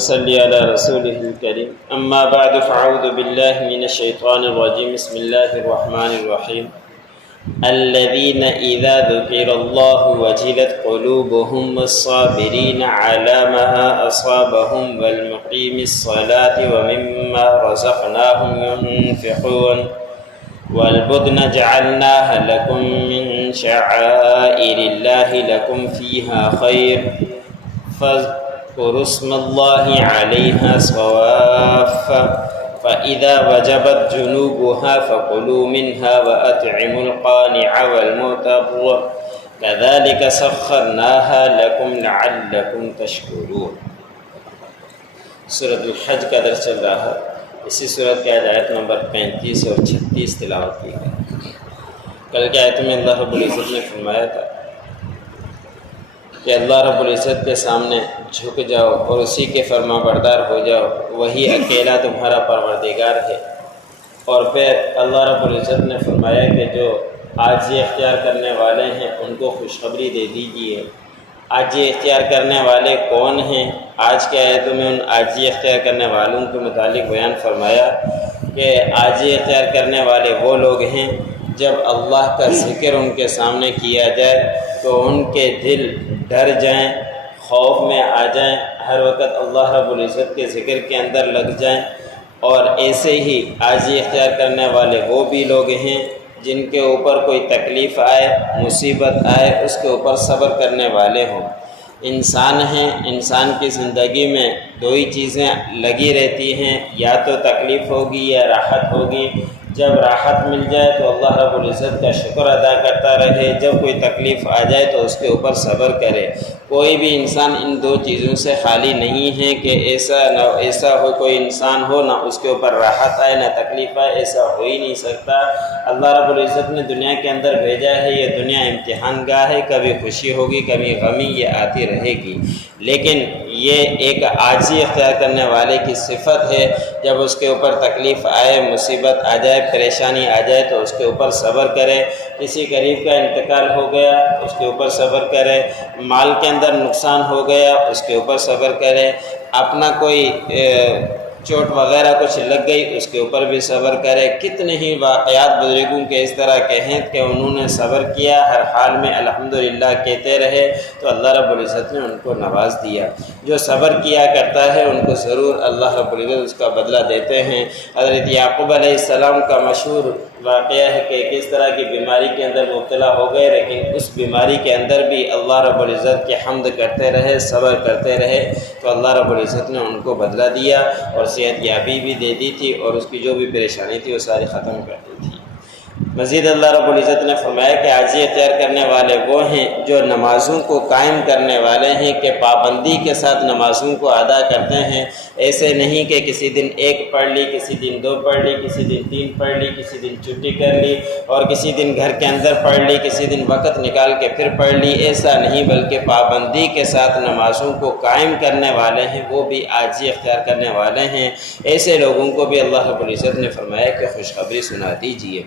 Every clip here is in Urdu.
صل على رسوله الكريم أما بعد فأعوذ بالله من الشيطان الرجيم بسم الله الرحمن الرحيم الذين إذا ذكر الله وجلت قلوبهم والصابرين على ما أصابهم والمقيم الصلاة ومما رزقناهم ينفقون والبدن جعلناها لكم من شعائر الله لكم فيها خير فاذكروا اسم الله عليها صواف فإذا وجبت جنوبها فكلوا منها وأطعموا القانع والمعتر كذلك سخرناها لكم لعلكم تشكرون۔ سورۃ الحج کا درس چل رہا ہے۔ اسی صورت کی آیت نمبر 35 اور 36 تلاوت کی گئی۔ کل کی آیت میں اللہ رب العزت نے فرمایا تھا کہ اللہ رب العزت کے سامنے جھک جاؤ اور اسی کے فرما بردار ہو جاؤ، وہی اکیلا تمہارا پروردگار ہے۔ اور پھر اللہ رب العزت نے فرمایا کہ جو عاجزی اختیار کرنے والے ہیں ان کو خوشخبری دے دیجیے۔ عاجزی اختیار کرنے والے کون ہیں؟ آج کے آیتوں میں ان عاجزی اختیار کرنے والوں کے متعلق بیان فرمایا کہ عاجزی اختیار کرنے والے وہ لوگ ہیں جب اللہ کا ذکر ان کے سامنے کیا جائے تو ان کے دل ڈر جائیں، خوف میں آ جائیں، ہر وقت اللہ رب العزت کے ذکر کے اندر لگ جائیں۔ اور ایسے ہی عاجزی اختیار کرنے والے وہ بھی لوگ ہیں جن کے اوپر کوئی تکلیف آئے، مصیبت آئے، اس کے اوپر صبر کرنے والے ہوں۔ انسان ہیں، انسان کی زندگی میں دو ہی چیزیں لگی رہتی ہیں، یا تو تکلیف ہوگی یا راحت ہوگی۔ جب راحت مل جائے تو اللہ رب العزت کا شکر ادا کرتا رہے، جب کوئی تکلیف آ جائے تو اس کے اوپر صبر کرے۔ کوئی بھی انسان ان دو چیزوں سے خالی نہیں ہے کہ ایسا ہو کوئی انسان ہو نہ اس کے اوپر راحت آئے نہ تکلیف آئے، ایسا ہو ہی نہیں سکتا۔ اللہ رب العزت نے دنیا کے اندر بھیجا ہے، یہ دنیا امتحان گاہ ہے، کبھی خوشی ہوگی کبھی غمی، یہ آتی رہے گی۔ لیکن یہ ایک عاجزی اختیار کرنے والے کی صفت ہے، جب اس کے اوپر تکلیف آئے، مصیبت آ جائے، پریشانی آ جائے تو اس کے اوپر صبر کرے۔ کسی قریب کا انتقال ہو گیا اس کے اوپر صبر کرے، مال کے اندر نقصان ہو گیا اس کے اوپر صبر کرے، اپنا کوئی چوٹ وغیرہ کچھ لگ گئی اس کے اوپر بھی صبر کرے۔ کتنے ہی واقعات بزرگوں کے اس طرح کے ہیں کہ انہوں نے صبر کیا، ہر حال میں الحمدللہ کہتے رہے تو اللہ رب العزت نے ان کو نواز دیا۔ جو صبر کیا کرتا ہے ان کو ضرور اللہ رب العزت اس کا بدلہ دیتے ہیں۔ حضرت یعقوب علیہ السلام کا مشہور واقعہ ہے کہ کس طرح کی بیماری کے اندر مبتلا ہو گئے، لیکن اس بیماری کے اندر بھی اللہ رب العزت کی حمد کرتے رہے، صبر کرتے رہے تو اللہ رب العزت نے ان کو بدلہ دیا اور صحت یابی بھی دے دی تھی، اور اس کی جو بھی پریشانی تھی وہ ساری ختم کر دی تھی۔ مزید اللہ رب العزت نے فرمایا کہ عاجزی اختیار کرنے والے وہ ہیں جو نمازوں کو قائم کرنے والے ہیں، کہ پابندی کے ساتھ نمازوں کو ادا کرتے ہیں۔ ایسے نہیں کہ کسی دن ایک پڑھ لی، کسی دن دو پڑھ لی، کسی دن تین پڑھ لی، کسی دن چھٹی کر لی، اور کسی دن گھر کے اندر پڑھ لی، کسی دن وقت نکال کے پھر پڑھ لی، ایسا نہیں، بلکہ پابندی کے ساتھ نمازوں کو قائم کرنے والے ہیں، وہ بھی عاجزی اختیار کرنے والے ہیں۔ ایسے لوگوں کو بھی اللہ رب العزت نے فرمایا کہ خوشخبری سنا دیجیے۔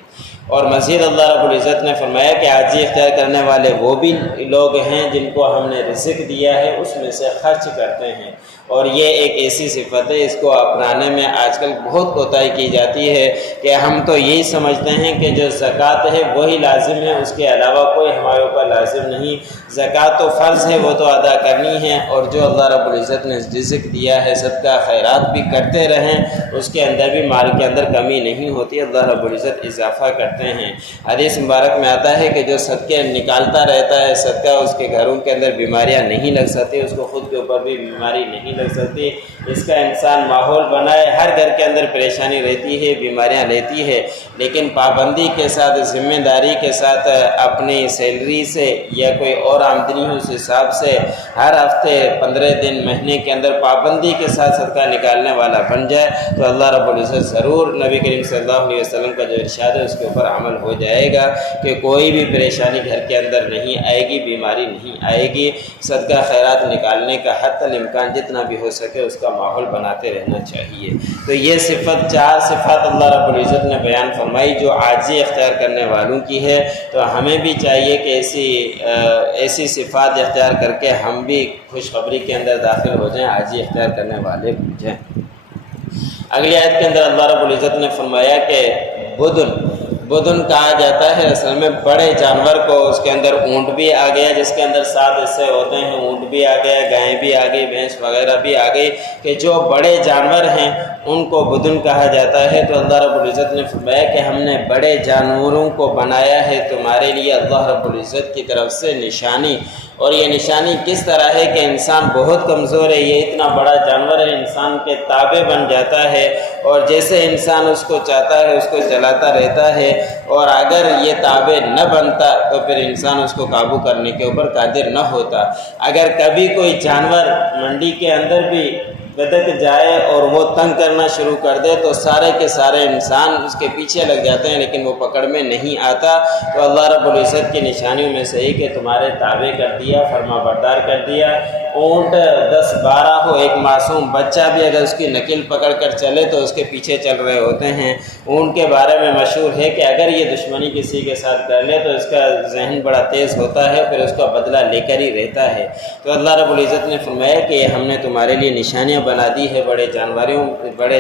اور مزید اللہ رب العزت نے فرمایا کہ عاجزی اختیار کرنے والے وہ بھی لوگ ہیں جن کو ہم نے رزق دیا ہے اس میں سے خرچ کرتے ہیں۔ اور یہ ایک ایسی صفت ہے، اس کو اپنانے میں آج کل بہت کوتاہی کی جاتی ہے کہ ہم تو یہی سمجھتے ہیں کہ جو زکوٰۃ ہے وہی لازم ہے، اس کے علاوہ کوئی ہمارے اوپر لازم نہیں۔ زکوٰۃ تو فرض ہے، وہ تو ادا کرنی ہے، اور جو اللہ رب العزت نے رزق دیا ہے صدقہ خیرات بھی کرتے رہیں، اس کے اندر بھی مال کے اندر کمی نہیں ہوتی، اللہ رب العزت اضافہ کرتے ہیں۔ حدیث مبارک میں آتا ہے کہ جو صدقے نکالتا رہتا ہے صدقہ، اس کے گھروں کے اندر بیماریاں نہیں لگ سکتی، اس کو خود کے اوپر بھی بیماری نہیں لگ سکتی۔ اس کا انسان ماحول بنائے، ہر گھر کے اندر پریشانی رہتی ہے، بیماریاں رہتی ہے، لیکن پابندی کے ساتھ، ذمہ داری کے ساتھ، اپنی سیلری سے یا کوئی اور آمدنی اس حساب سے ہر ہفتے 15 دن مہینے کے اندر پابندی کے ساتھ صدقہ نکالنے والا بن جائے تو اللہ رب العزت ضرور نبی کریم صلی اللہ علیہ وسلم کا جو ارشاد ہے اس کے اوپر عمل ہو جائے گا کہ کوئی بھی پریشانی گھر کے اندر نہیں آئے گی، بیماری نہیں آئے گی۔ صدقہ خیرات نکالنے کا حتی الامکان جتنا بھی ہو سکے اس کا ماحول بناتے رہنا چاہیے۔ تو یہ صفت، 4 صفات اللہ رب العزت نے بیان فرمائی جو عاجزی اختیار کرنے والوں کی ہے، تو ہمیں بھی چاہیے کہ ایسی صفات اختیار کر کے ہم بھی خوشخبری کے اندر داخل ہو جائیں، عاجزی اختیار کرنے والے بن جائیں۔ اگلی آیت کے اندر اللہ رب العزت نے فرمایا کہ بدن کہا جاتا ہے اصل میں بڑے جانور کو، اس کے اندر اونٹ بھی آ گیا جس کے اندر 7 حصے ہوتے ہیں، اونٹ بھی آ گیا، گائیں بھی آ گئی، بھینس وغیرہ بھی آ گئی، کہ جو بڑے جانور ہیں ان کو بدن کہا جاتا ہے۔ تو اللہ رب العزت نے فرمایا کہ ہم نے بڑے جانوروں کو بنایا ہے تمہارے لیے اللہ رب العزت کی طرف سے نشانی، اور یہ نشانی کس طرح ہے کہ انسان بہت کمزور ہے، یہ اتنا بڑا جانور ہے، انسان کے تابع بن جاتا ہے، اور جیسے انسان اس کو چاہتا ہے اس کو چلاتا رہتا ہے، اور اگر یہ تابع نہ بنتا تو پھر انسان اس کو قابو کرنے کے اوپر قادر نہ ہوتا۔ اگر کبھی کوئی جانور منڈی کے اندر بھی بدک جائے اور وہ تنگ کرنا شروع کر دے تو سارے کے سارے انسان اس کے پیچھے لگ جاتے ہیں، لیکن وہ پکڑ میں نہیں آتا۔ تو اللہ رب العزت کی نشانیوں میں سے ایک کہ تمہارے تابع کر دیا، فرما بردار کر دیا۔ اونٹ 10-12 ہو، ایک معصوم بچہ بھی اگر اس کی نکل پکڑ کر چلے تو اس کے پیچھے چل رہے ہوتے ہیں۔ اونٹ کے بارے میں مشہور ہے کہ اگر یہ دشمنی کسی کے ساتھ کر لے تو اس کا ذہن بڑا تیز ہوتا ہے، پھر اس کا بدلہ لے کر ہی رہتا ہے۔ تو اللہ رب العزت نے فرمایا کہ ہم نے تمہارے لیے نشانیاں بنا دی ہے، بڑے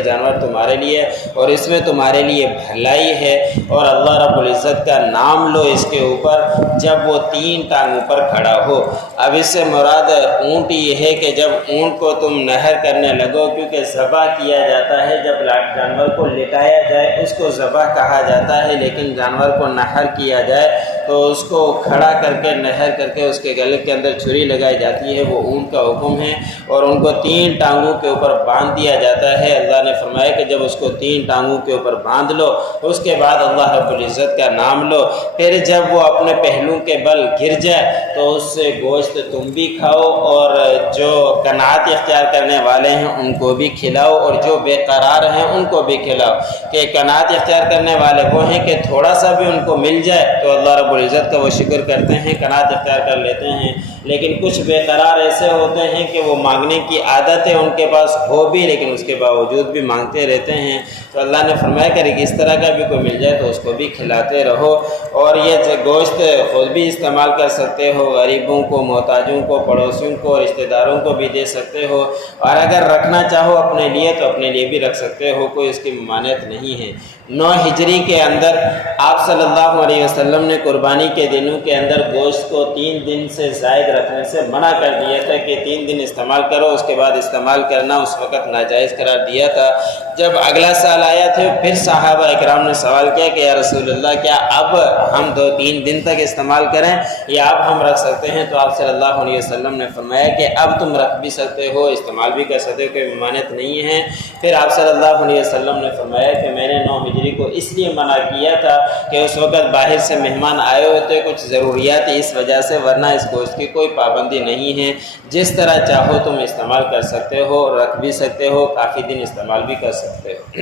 جانور تمہارے لیے، اور اس میں تمہارے لیے بھلائی ہے، اور اللہ رب العزت کا نام لو اس کے اوپر جب وہ 3 ٹانگوں پر کھڑا ہو۔ اب اس سے مراد اونٹ یہ ہے کہ جب اونٹ کو تم نہر کرنے لگو، کیونکہ ذبح کیا جاتا ہے جب جانور کو لٹایا جائے اس کو ذبح کہا جاتا ہے، لیکن جانور کو نہر کیا جائے تو اس کو کھڑا کر کے نہر کر کے اس کے گلے کے اندر چھری لگائی جاتی ہے، وہ اونٹ کا حکم ہے، اور ان کو 3 ٹانگوں کے اوپر باندھ دیا جاتا ہے۔ اللہ نے فرمایا کہ جب اس کو 3 ٹانگوں کے اوپر باندھ لو، اس کے بعد اللہ رب العزت کا نام لو، پھر جب وہ اپنے پہلو کے بل گر جائے تو اس سے گوشت تم بھی کھاؤ، اور جو قناعت اختیار کرنے والے ہیں ان کو بھی کھلاؤ، اور جو بے قرار ہیں ان کو بھی کھلاؤ۔ کہ قناعت اختیار کرنے والے وہ ہیں کہ تھوڑا سا بھی ان کو مل جائے تو اللہ رب العزت کا وہ شکر کرتے ہیں، قناعت اختیار کر لیتے ہیں، لیکن کچھ بے قرار ایسے ہوتے ہیں کہ وہ مانگنے کی عادت ہے ان کے پاس ہو بھی، لیکن اس کے باوجود بھی مانگتے رہتے ہیں۔ تو اللہ نے فرمایا کہ اس طرح کا بھی کوئی مل جائے تو اس کو بھی کھلاتے رہو، اور یہ گوشت خود بھی استعمال کر سکتے ہو، غریبوں کو، محتاجوں کو، پڑوسیوں کو، رشتہ داروں کو بھی دے سکتے ہو، اور اگر رکھنا چاہو اپنے لیے تو اپنے لیے بھی رکھ سکتے ہو، کوئی اس کی ممانعت نہیں ہے۔ 9 ہجری کے اندر آپ صلی اللہ علیہ وسلم نے قربانی کے دنوں کے اندر گوشت کو 3 دن سے زائد رکھنے سے منع کر دیا تھا کہ 3 دن استعمال کرو، اس کے بعد استعمال کرنا اس وقت ناجائز قرار دیا تھا۔ جب اگلا سال آیا تھا پھر صحابہ اکرام نے سوال کیا کہ یا رسول اللہ کیا اب ہم 2-3 دن تک استعمال کریں یا اب ہم رکھ سکتے ہیں؟ تو آپ صلی اللہ علیہ وسلم نے فرمایا کہ اب تم رکھ بھی سکتے ہو، استعمال بھی کر سکتے ہو، کوئی ممانعت نہیں ہے۔ پھر آپ صلی اللہ علیہ وسلم نے فرمایا کہ میں نے 9 ہجری کو اس لیے منع کیا تھا کہ اس وقت باہر سے مہمان آئے ہوئے تھے، کچھ ضروریات اس وجہ سے، ورنہ اس گوشت کی کوئی پابندی نہیں ہے، جس طرح چاہو تم استعمال کر سکتے ہو، رکھ بھی سکتے ہو، کافی دن استعمال بھی کر سکتے ہو۔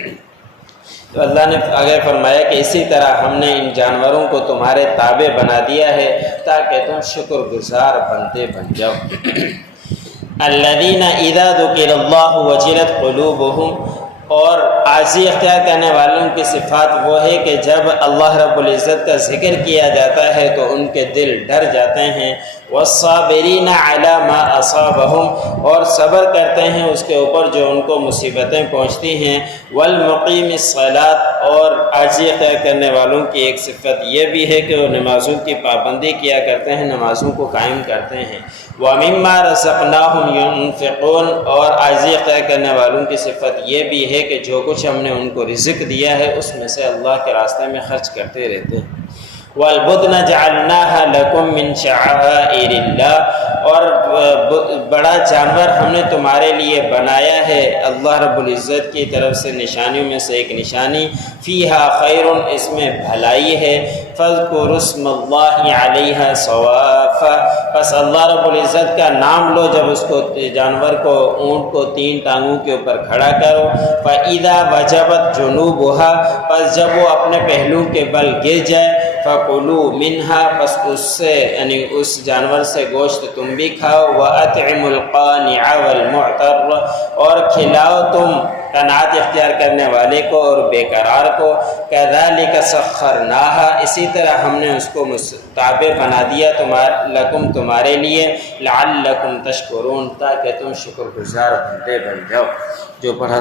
تو اللہ نے آگے فرمایا کہ اسی طرح ہم نے ان جانوروں کو تمہارے تابع بنا دیا ہے تاکہ تم شکر گزار بندے بن جاؤ۔ الذین اذا ذکر اللہ وجلت قلوبہم، اور عاجزی اختیار کرنے والوں کی صفات وہ ہے کہ جب اللہ رب العزت کا ذکر کیا جاتا ہے تو ان کے دل ڈر جاتے ہیں۔ والصابرین علی ما اصابہم، اور صبر کرتے ہیں اس کے اوپر جو ان کو مصیبتیں پہنچتی ہیں۔ والمقیم الصلاۃ، اور عاجزی اختیار کرنے والوں کی ایک صفت یہ بھی ہے کہ وہ نمازوں کی پابندی کیا کرتے ہیں، نمازوں کو قائم کرتے ہیں۔ وَمِمَّا رَزَقْنَاهُمْ يُنْفِقُونَ، اور عاجزی اختیار کرنے والوں کی صفت یہ بھی ہے کہ جو کچھ ہم نے ان کو رزق دیا ہے اس میں سے اللہ کے راستے میں خرچ کرتے رہتے ہیں۔ وَالْبُدْنَ جَعَلْنَاهَا لَكُم مِّن شَعَائِرِ اللَّهِ، اور بڑا جانور ہم نے تمہارے لیے بنایا ہے اللہ رب العزت کی طرف سے نشانیوں میں سے ایک نشانی۔ فِيهَا خَيْرٌ، اس میں بھلائی ہے۔ فَاذْكُرُوا اسْمَ اللَّهِ عَلَيْهَا صَوَافًا، پس اللہ رب العزت کا نام لو جب اس کو جانور کو، اونٹ کو 3 ٹانگوں کے اوپر کھڑا کرو۔ فَإِذَا وَجَبَتْ جُنُوبُهَا، پس جب وہ اپنے پہلو کے بل گر جائے۔ فَقُلُوا مِنْهَا، پس اس سے یعنی اس جانور سے گوشت تم بھی کھاؤ، وَأَطْعِمُوا الْقَانِعَ وَالْمُعْتَرَّ، اور کھلاؤ تم قناعت اختیار کرنے والے کو اور بے قرار کو، كَذَلِكَ سَخَّرْنَاهَا، اسی طرح ہم نے اس کو تابع بنا دیا لکم تمہارے لیے، لَعَلَّكُمْ تَشْكُرُونَ، تاکہ تم شکر گزار بندے بن جاؤ۔ جو پڑھا